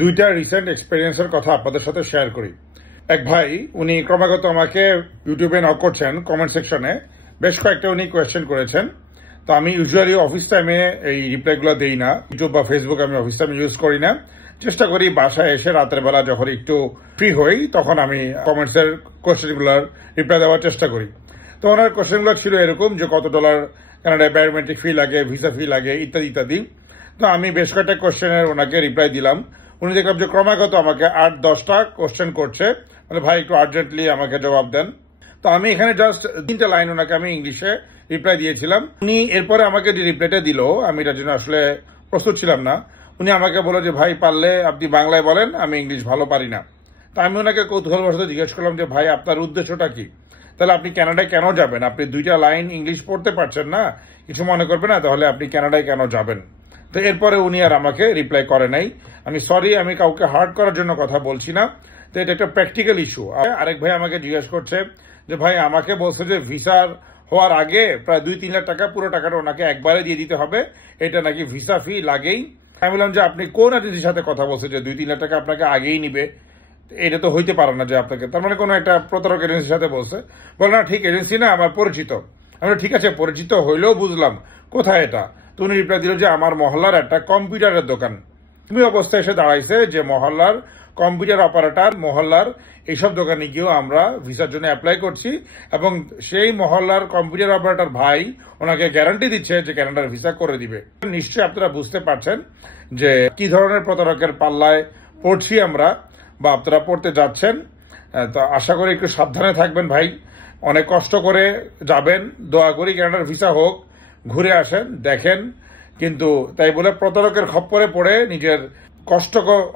দুইটা রিসেন্ট এক্সপেরিয়েন্সের কথা আপনাদের সাথে শেয়ার করি। এক ভাই উনি ক্রমাগত আমাকে ইউটিউবে নক করছেন, কমেন্ট সেকশনে বেশ কয়েকটা উনি কোয়েশ্চেন করেছেন। তো আমি ইউজুয়ালি অফিস টাইমে এই রিপ্লাইগুলো দেই না, ইউটিউব বা ফেসবুক আমি অফিস টাইমে ইউজ করি না। চেষ্টা করি বাসায় এসে রাতের বেলা যখন একটু ফ্রি হই তখন আমি কমেন্টসের কোয়েশ্চেনগুলোর রিপ্লাই দেওয়ার চেষ্টা করি। তো ওনার কোয়েশ্চেনগুলো ছিল এরকম যে কত ডলার কানাডায় বায়োমেট্রিক ফি লাগে, ভিসা ফি লাগে, ইত্যাদি ইত্যাদি। তো আমি বেশ কয়েকটা কোয়েশ্চেনের ওনাকে রিপ্লাই দিলাম। উনি দেখলাম যে ক্রমাগত আমাকে 8-10টা কোয়েশ্চেন করছে, মানে ভাই একটু আর্জেন্টলি আমাকে জবাব দেন। তো আমি এখানে জাস্ট 3টা লাইন ওনাকে আমি ইংলিশে রিপ্লাই দিয়েছিলাম। উনি এরপরে আমাকে যে রিপ্লাইটা দিল আমি এটার জন্য আসলে প্রস্তুত ছিলাম না। উনি আমাকে বলল যে ভাই পারলে আপনি বাংলায় বলেন, আমি ইংলিশ ভালো পারি না। তো আমি ওনাকে কৌতূহলবশত জিজ্ঞেস করলাম যে ভাই আপনার উদ্দেশ্যটা কি, তাহলে আপনি কানাডায় কেন যাবেন? আপনি 2টা লাইন ইংলিশ পড়তে পারছেন না, কিছু মনে করবে না, তাহলে আপনি কানাডায় কেন যাবেন? তো এরপরে উনি আর আমাকে রিপ্লাই করে নাই। আমি সরি, আমি কাউকে হার্ট করার জন্য কথা বলছি না। তো এটা একটা প্র্যাকটিক্যাল ইস্যু। আরেক ভাই আমাকে জিজ্ঞেস করছে যে ভাই আমাকে বলছে যে ভিসার হওয়ার আগে প্রায় 2-3 লাখ টাকা, পুরো টাকাটা ওনাকে একবারে দিয়ে দিতে হবে, এটা নাকি ভিসা ফি লাগেই। আমি বললাম যে আপনি কোন এজেন্সির সাথে কথা বলছেন যে 2-3 লাখ টাকা আপনাকে আগেই নিবে? এটা তো হইতে পারে না যে আপনাকে, তার মানে কোনো একটা প্রতারক এজেন্সির সাথে বলছে। বল না, ঠিক এজেন্সি না, আমার পরিচিত। আমরা ঠিক আছে, পরিচিত হইলেও বুঝলাম কোথায় এটা। তো উনি রিপ্লাই দিল যে আমার মহল্লার একটা কম্পিউটারের দোকান। তুমি অবস্থায় এসে দাঁড়াইছে যে মহল্লার কম্পিউটার অপারেটর, মহল্লার এইসব দোকানে গিয়েও আমরা ভিসার জন্য অ্যাপ্লাই করছি, এবং সেই মহল্লার কম্পিউটার অপারেটর ভাই ওনাকে গ্যারান্টি দিচ্ছে যে কানাডার ভিসা করে দিবে। নিশ্চয়ই আপনারা বুঝতে পারছেন যে কি ধরনের প্রতারকের পাল্লায় পড়ছি আমরা, বা আপনারা পড়তে যাচ্ছেন। তো আশা করি একটু সাবধানে থাকবেন ভাই, অনেক কষ্ট করে যাবেন, দোয়া করি কানাডার ভিসা হোক, ঘুরে আসেন, দেখেন। কিন্তু তাই বলে প্রতারকের খপ্পরে পড়ে নিজের কষ্ট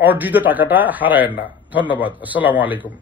অর্জিত টাকাটা হারায়েন না। ধন্যবাদ। আসসালামু আলাইকুম।